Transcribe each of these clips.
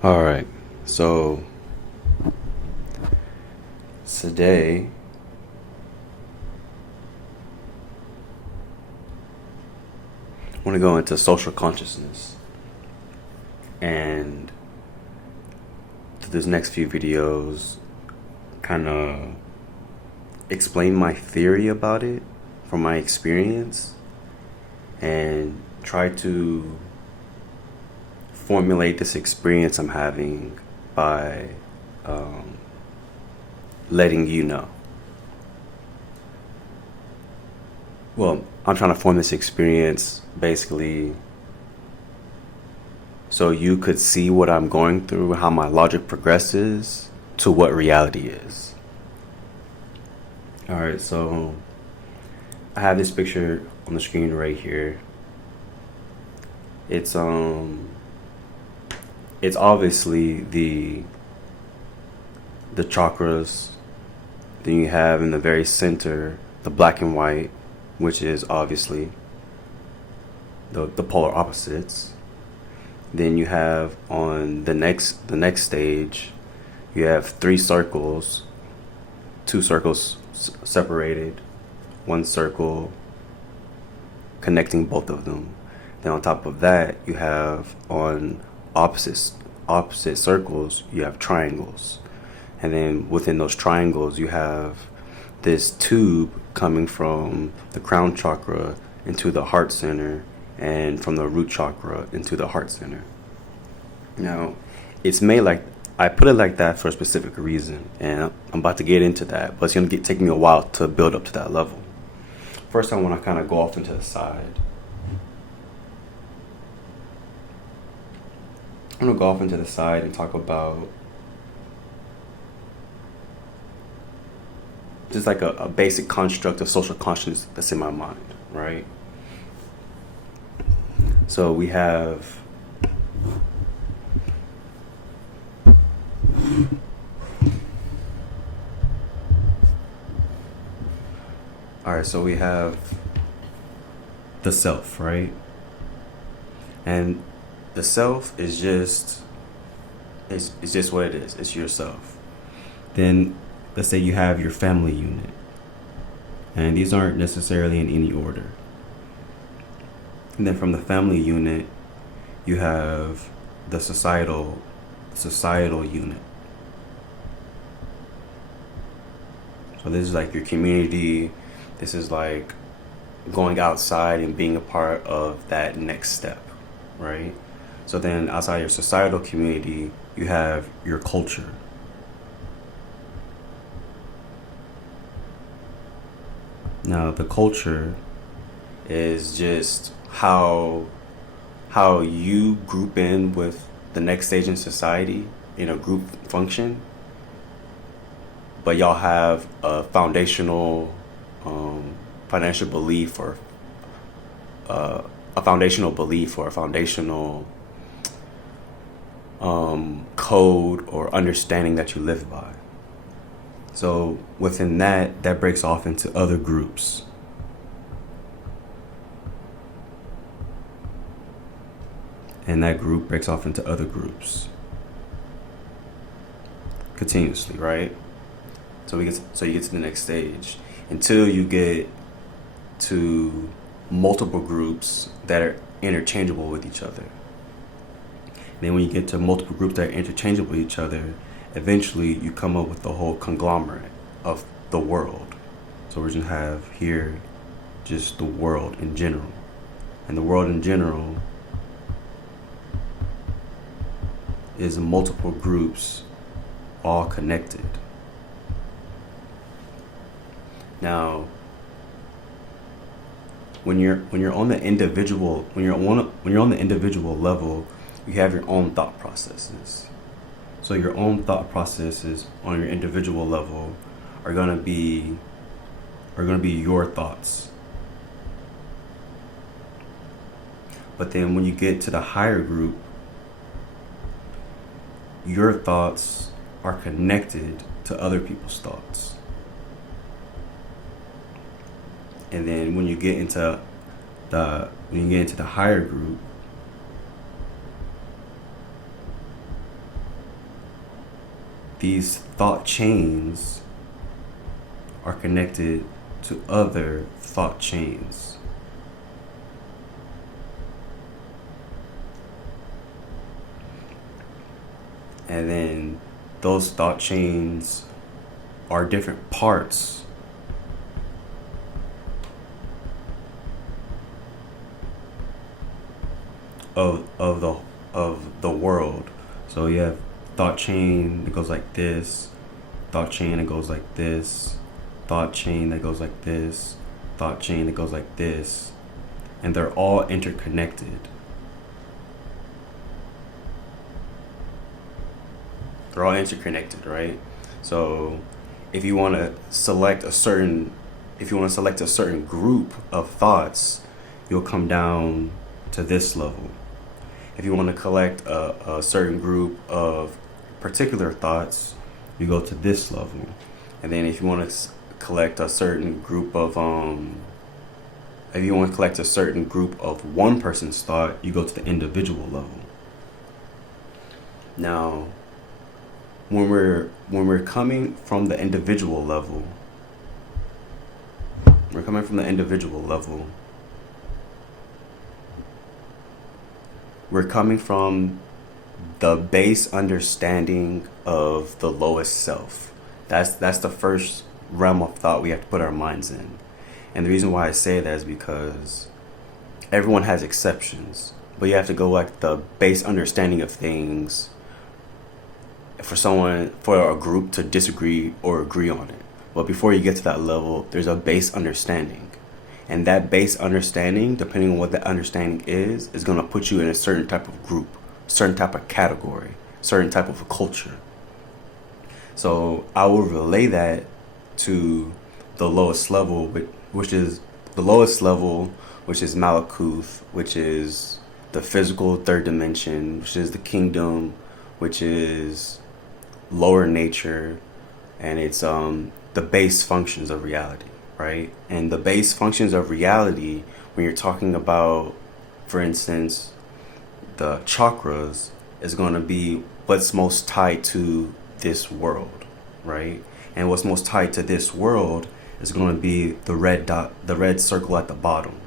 All right. So today, I want to go into social consciousness, and through these next few videos, kind of explain my theory about it from my experience, and try to formulate this experience I'm having by letting you know. Well, I'm trying to form this experience basically so you could see what I'm going through, how my logic progresses to what reality is. All right, so I have this picture on the screen right here. It's it's obviously the chakras. Then you have in the very center the black and white, which is obviously the polar opposites. Then you have on the next stage, you have three circles, two circles separated, one circle connecting both of them. Then on top of that, you have on opposite circles, you have triangles. And then within those triangles, you have this tube coming from the crown chakra into the heart center, and from the root chakra into the heart center. Now, it's made like, I put it like that for a specific reason, and I'm about to get into that, but it's going to take me a while to build up to that level. First, I want to kind of go off into the side. I'm going to go off into the side and talk about just like a basic construct of social consciousness that's in my mind, right? So we have the self, right? And the self is just it's just what it is. It's yourself. Then let's say you have your family unit, and these aren't necessarily in any order. And then from the family unit, you have the societal unit. So this is like your community. This is like going outside and being a part of that next step, right? So then outside your societal community, you have your culture. Now the culture is just how you group in with the next stage in society in a group function, but y'all have a foundational financial belief, or a foundational belief, or a foundational code or understanding that you live by. So within that breaks off into other groups. And that group breaks off into other groups continuously, right? So you get to the next stage until you get to multiple groups that are interchangeable with each other. Then when you get to multiple groups that are interchangeable with each other, eventually you come up with the whole conglomerate of the world. So we're going to have here just the world in general. And the world in general is multiple groups all connected. Now, when you're on the individual level, you have your own thought processes. So your own thought processes on your individual level are gonna be your thoughts. But then when you get to the higher group, your thoughts are connected to other people's thoughts. And then when you get into the higher group, these thought chains are connected to other thought chains. And then those thought chains are different parts of the world. So you have thought chain that goes like this, thought chain that goes like this, thought chain that goes like this, thought chain that goes like this, and they're all interconnected. They're all interconnected, right? So if you want to select a certain group of thoughts, you'll come down to this level. If you want to collect a certain group of particular thoughts, you go to this level. And then if you want to collect a certain group of one person's thought, you go to the individual level. Now, when we're coming from the individual level, we're coming from the base understanding of the lowest self. That's the first realm of thought we have to put our minds in. And the reason why I say that is because everyone has exceptions, but you have to go like the base understanding of things for a group to disagree or agree on it. But before you get to that level, there's a base understanding. And that base understanding, depending on what that understanding is going to put you in a certain type of group, certain type of category, certain type of a culture. So I will relay that to the lowest level, which is Malkuth, which is the physical third dimension, which is the kingdom, which is lower nature, and it's the base functions of reality, right? And the base functions of reality, when you're talking about, for instance, the chakras, is going to be what's most tied to this world, right? And what's most tied to this world is going to be the red dot, the red circle at the bottom.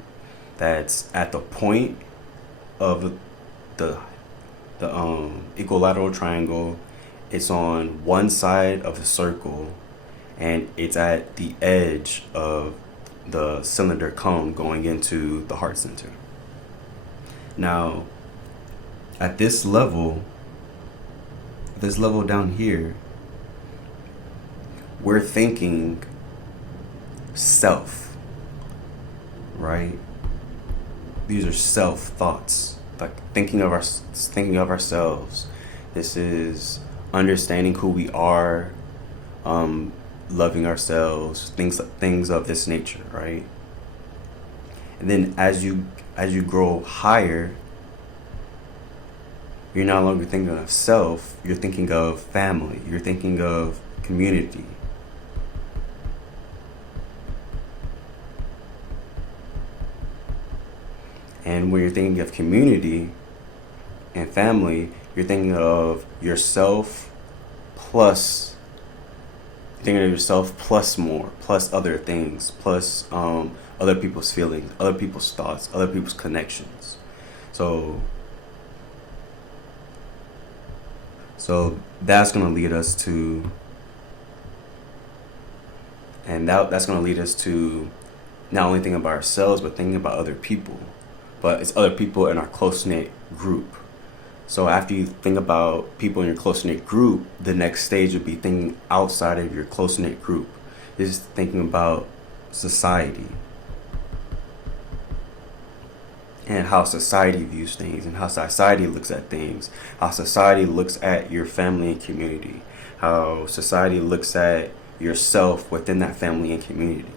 That's at the point of the equilateral triangle. It's on one side of the circle, and it's at the edge of the cylinder cone going into the heart center. Now, at this level down here, we're thinking self, right? These are self thoughts, like thinking of ourselves. This is understanding who we are, loving ourselves, things of this nature, right? And then as you grow higher, you're no longer thinking of self, you're thinking of family, you're thinking of community. And when you're thinking of community and family, you're thinking of yourself plus more, plus other things, plus other people's feelings, other people's thoughts, other people's connections. So that's going to lead us to, that's going to lead us to not only thinking about ourselves, but thinking about other people. But it's other people in our close-knit group. So after you think about people in your close-knit group, the next stage would be thinking outside of your close-knit group. Is thinking about society and how society views things and how society looks at things, how society looks at your family and community, how society looks at yourself within that family and community.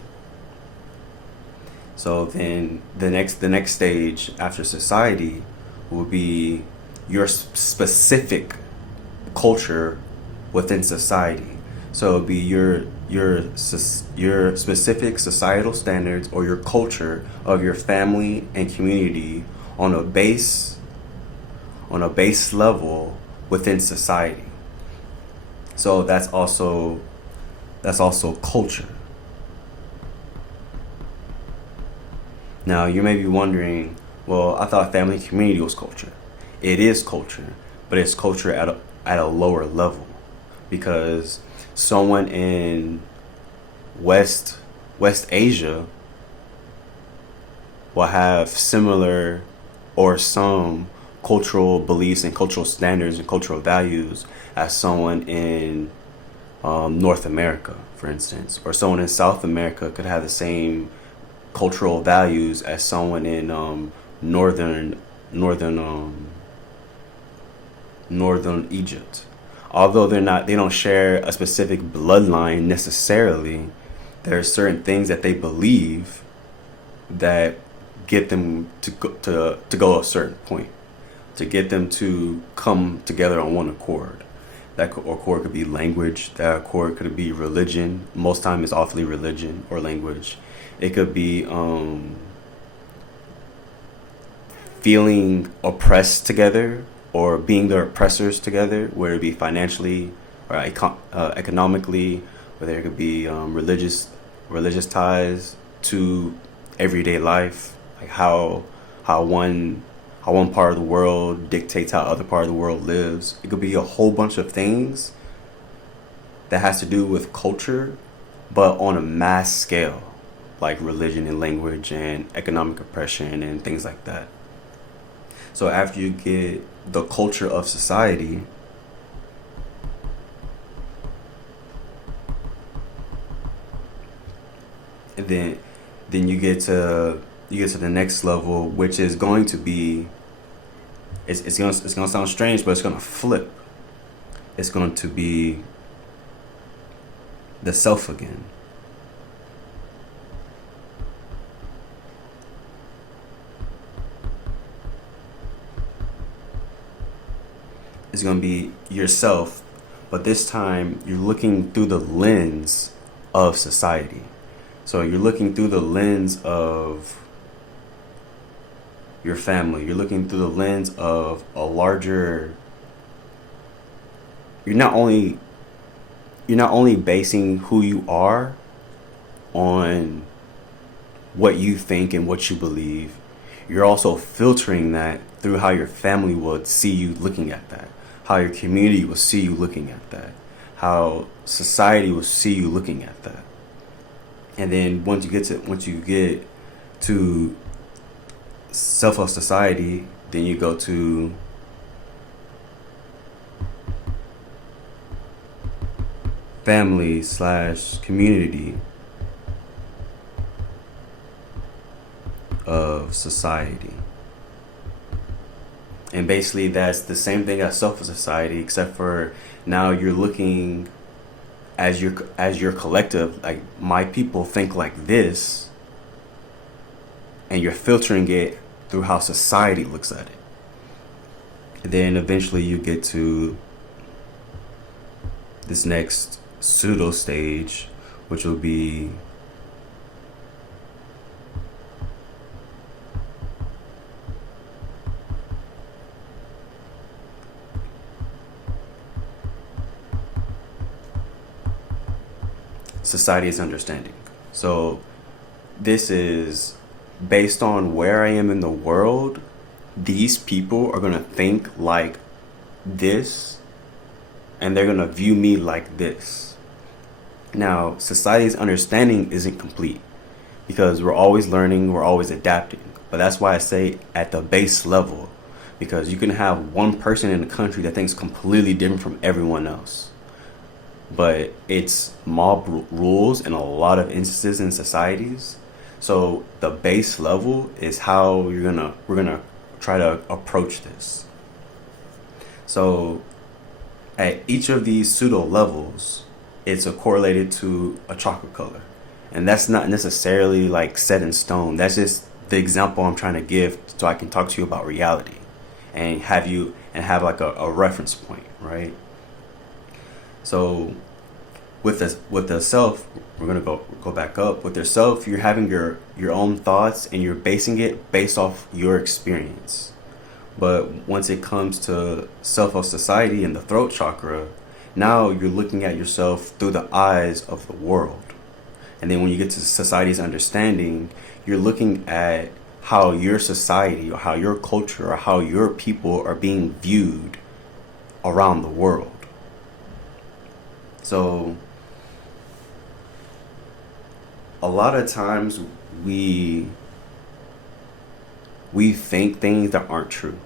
So then the next stage after society will be your specific culture within society. So it'll be your specific societal standards or your culture of your family and community on a base level within society. So that's also culture. Now you may be wondering, well, I thought family and community was culture. It is culture, but it's culture at a lower level, because someone in West West Asia will have similar or some cultural beliefs and cultural standards and cultural values as someone in North America, for instance, or someone in South America could have the same cultural values as someone in northern northern northern Egypt. Although they don't share a specific bloodline necessarily, there are certain things that they believe that get them to go a certain point, to get them to come together on one accord. That accord could be language. That accord could be religion. Most time it's awfully religion or language. It could be feeling oppressed together or being the oppressors together, whether it be financially or economically, whether it could be religious ties to everyday life, like how one part of the world dictates how other part of the world lives. It could be a whole bunch of things that has to do with culture, but on a mass scale, like religion and language and economic oppression and things like that. So after you get the culture of society, and then you get to the next level, which is going to be it's gonna sound strange, but it's gonna flip. It's going to be the self again. It's going to be yourself, but this time you're looking through the lens of society. So you're looking through the lens of your family. You're looking through the lens of a larger. You're not only basing who you are on what you think and what you believe. You're also filtering that through how your family would see you looking at that, how your community will see you looking at that, how society will see you looking at that. And then once you get to self of society, then you go to family slash community of society. And basically that's the same thing as self of society, except for now you're looking as your collective, like my people think like this, and you're filtering it through how society looks at it. And then eventually you get to this next pseudo stage, which will be society's understanding. So this is based on where I am in the world. These people are going to think like this, and they're going to view me like this. Now, society's understanding isn't complete because we're always learning, we're always adapting. But that's why I say at the base level, because you can have one person in the country that thinks completely different from everyone else. But it's mob rules in a lot of instances in societies. So the base level is how we're gonna try to approach this. So at each of these pseudo levels, it's correlated to a chakra color, and that's not necessarily like set in stone. That's just the example I'm trying to give, so I can talk to you about reality, and have like a reference point, right? So with the self, we're gonna go back up. With yourself, you're having your own thoughts, and you're basing it based off your experience. But once it comes to self of society and the throat chakra, Now you're looking at yourself through the eyes of the world. And then when you get to society's understanding, you're looking at how your society or how your culture or how your people are being viewed around the world. So a lot of times we think things that aren't true.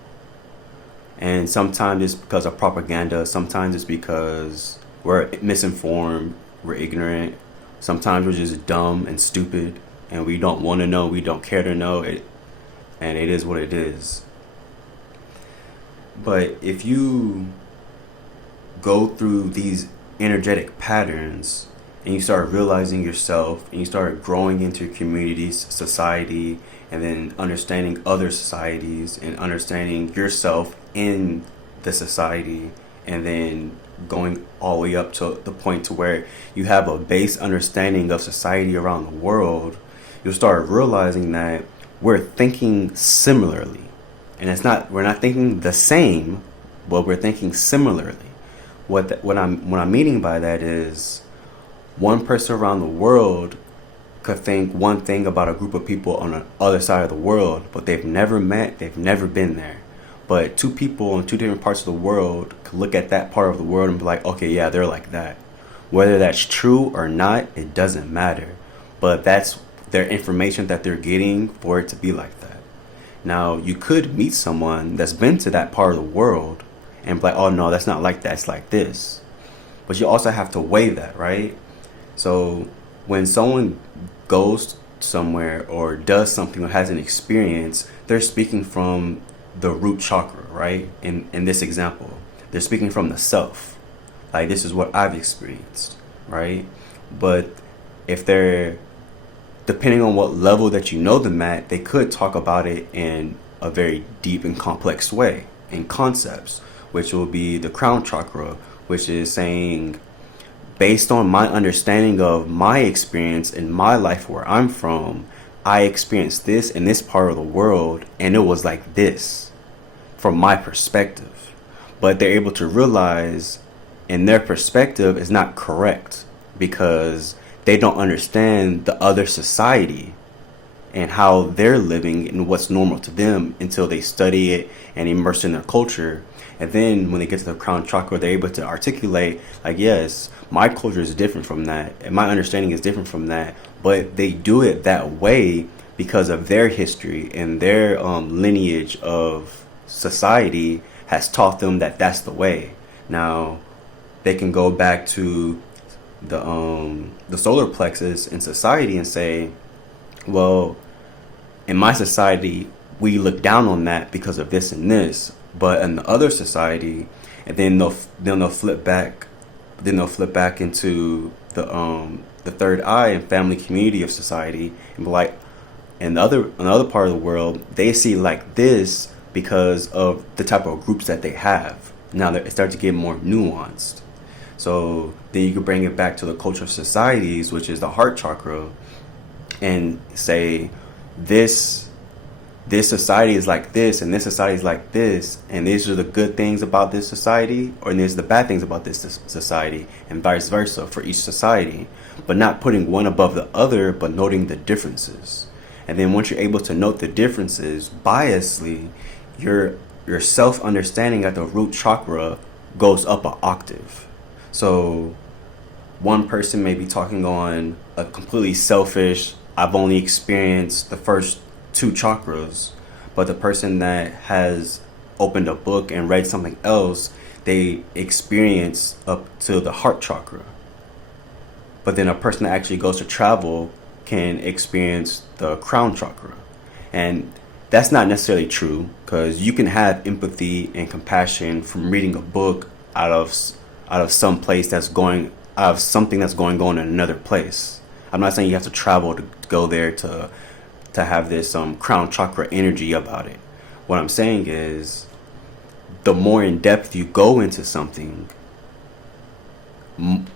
And sometimes it's because of propaganda, sometimes it's because we're misinformed, we're ignorant, sometimes we're just dumb and stupid and we don't want to know, we don't care to know it, and it is what it is. But if you go through these energetic patterns and you start realizing yourself and you start growing into your communities, society, and then understanding other societies and understanding yourself in the society, and then going all the way up to the point to where you have a base understanding of society around the world, you'll start realizing that we're thinking similarly. And we're not thinking the same, but we're thinking similarly. What I'm meaning by that is one person around the world could think one thing about a group of people on the other side of the world, but they've never met, they've never been there. But two people in two different parts of the world could look at that part of the world and be like, okay, yeah, they're like that. Whether that's true or not, it doesn't matter. But that's their information that they're getting for it to be like that. Now, you could meet someone that's been to that part of the world and be like, oh no, that's not like that, it's like this. But you also have to weigh that, right? So when someone goes somewhere or does something or has an experience, they're speaking from the root chakra, right? In this example, they're speaking from the self. Like, this is what I've experienced, right? But if they're, depending on what level that you know them at, they could talk about it in a very deep and complex way, in concepts, which will be the crown chakra, which is saying, based on my understanding of my experience in my life where I'm from, I experienced this in this part of the world, and it was like this from my perspective. But they're able to realize in their perspective is not correct because they don't understand the other society and how they're living and what's normal to them until they study it and immerse in their culture. And then when they get to the crown chakra, they're able to articulate, like, yes, my culture is different from that, and my understanding is different from that. But they do it that way because of their history and their lineage of society has taught them that that's the way. Now, they can go back to the solar plexus in society and say, well, in my society, we look down on that because of this and this. But in the other society, and then they'll flip back into the third eye and family community of society and be like, in another part of the world, they see like this because of the type of groups that they have. Now it starts to get more nuanced. So then you can bring it back to the culture of societies, which is the heart chakra, and say this society is like this and this society is like this, and these are the good things about this society, or these are the bad things about this society, and vice versa for each society, but not putting one above the other, but noting the differences. And then once you're able to note the differences biasly, your self-understanding at the root chakra goes up an octave. So one person may be talking on a completely selfish, I've only experienced the first two chakras, but the person that has opened a book and read something else, they experience up to the heart chakra. But then a person that actually goes to travel can experience the crown chakra. And that's not necessarily true, because you can have empathy and compassion from reading a book out of some place out of something that's going on in another place. I'm not saying you have to travel to go there to have this crown chakra energy about it. What I'm saying is, the more in depth you go into something,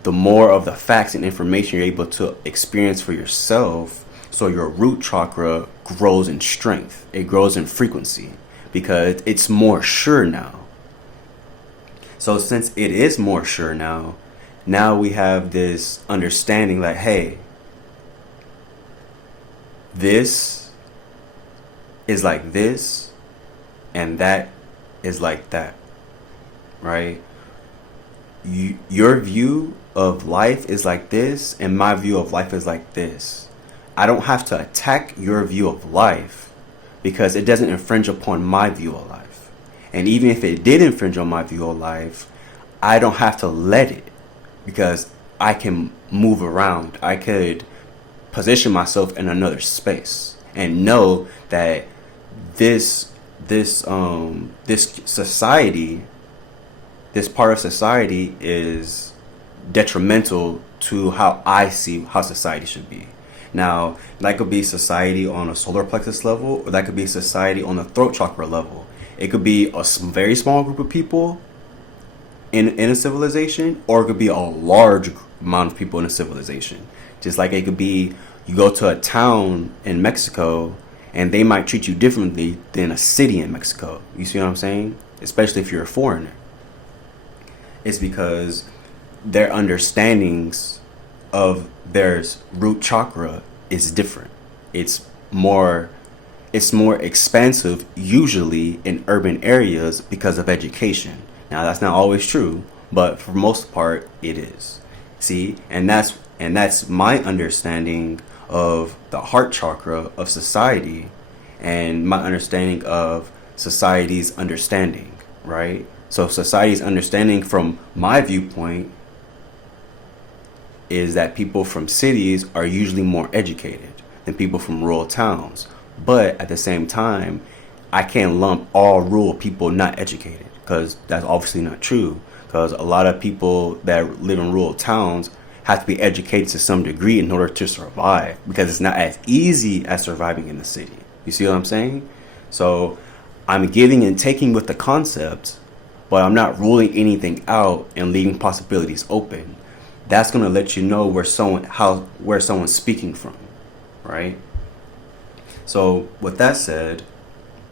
the more of the facts and information you're able to experience for yourself. So your root chakra grows in strength, it grows in frequency, because it's more sure now. So since it is more sure now we have this understanding that, hey, this is like this and that is like that, right? Your view of life is like this and my view of life is like this. I don't have to attack your view of life because it doesn't infringe upon my view of life. And even if it did infringe on my view of life, I don't have to let it, because I can move around. I could position myself in another space and know that this society, this part of society is detrimental to how I see how society should be. Now, that could be society on a solar plexus level, or that could be society on a throat chakra level. It could be a very small group of people in a civilization, or it could be a large amount of people in a civilization. Just like it could be, you go to a town in Mexico and they might treat you differently than a city in Mexico. You see what I'm saying? Especially if you're a foreigner. It's because their understandings of their root chakra is different. It's more expansive usually in urban areas because of education. Now that's not always true, but for most part it is. See, and that's my understanding of the heart chakra of society, and my understanding of society's understanding, right? So society's understanding from my viewpoint is that people from cities are usually more educated than people from rural towns. But at the same time, I can't lump all rural people not educated, because that's obviously not true. Because a lot of people that live in rural towns have to be educated to some degree in order to survive, because it's not as easy as surviving in the city. You see what I'm saying? So I'm giving and taking with the concept, but I'm not ruling anything out and leaving possibilities open. That's going to let you know where someone's speaking from, right? So with that said,